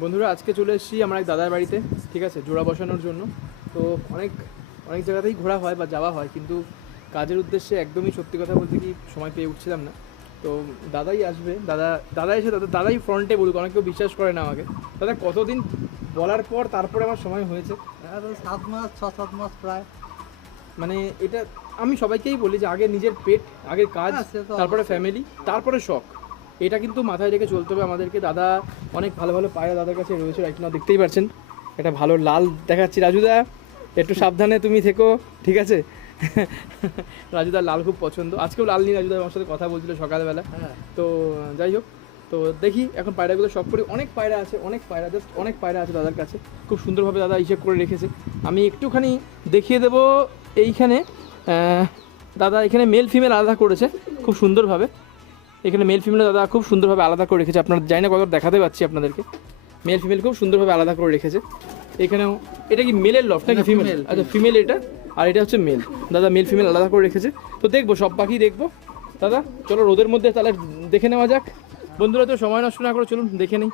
বন্ধুরা আজকে চলে এসেছি আমার এক দাদার বাড়িতে, ঠিক আছে, জোড়া বসানোর জন্য। তো অনেক অনেক জায়গাতেই ঘোরা হয় বা যাওয়া হয়, কিন্তু কাজের উদ্দেশ্যে একদমই সত্যি কথা বলতে কি সময় পেয়ে উঠছিলাম না। তো দাদাই আসবে, দাদা এসে দাদাই ফ্রন্টে বলুক, অনেক কেউ বিশ্বাস করে না আমাকে। দাদা কতদিন বলার পর তারপরে আমার সময় হয়েছে, 7 মাস 6-7 মাস প্রায়। মানে এটা আমি সবাইকেই বলি যে আগে নিজের পেট, আগে কাজ, হ্যাঁ, সে তো তারপরে অবশ্যই। ফ্যামিলি, তারপরে শখ। এটা কিন্তু মাথায় রেখে চলতে হবে আমাদেরকে। দাদা অনেক ভালো ভালো পায়রা দাদার কাছে রয়েছে, রাইট নাও দেখতেই পাচ্ছেন। একটা ভালো লাল দেখাচ্ছি, রাজুদা একটু সাবধানে তুমি থেকো, ঠিক আছে। রাজুদার লাল খুব পছন্দ, আজকেও লাল নিয়ে রাজুদা আমার সাথে কথা বলছিল সকালবেলা। হ্যাঁ, তো যাই হোক, তো দেখি এখন পায়রাগুলো শখ করি। অনেক পায়রা আছে, অনেক পায়রা, জাস্ট অনেক পায়রা আছে দাদার কাছে। খুব সুন্দরভাবে দাদা হিসেব করে রেখেছে। আমি একটুখানি দেখিয়ে দেবো এইখানে। দাদা এখানে মেল ফিমেল আলাদা করেছে খুব সুন্দরভাবে। এখানে মেল ফিমেল দাদা খুব সুন্দরভাবে আলাদা করে রেখেছে, আপনারা জানি না কত দেখাতে পাচ্ছি আপনাদেরকে। মেল ফিমেল খুব সুন্দরভাবে আলাদা করে রেখেছে। এখানেও এটা কি মেলের লফট নাকি না, ফিমেল? female, আচ্ছা ফিমেল এটা, আর এটা হচ্ছে মেল। দাদা মেল ফিমেল আলাদা করে রেখেছে। তো দেখবো, সব পাখি দেখবো। দাদা চলো রোদের মধ্যে তাহলে দেখে নেওয়া যাক। বন্ধুরা তো সময় নষ্ট না করে চলুন দেখে নিই।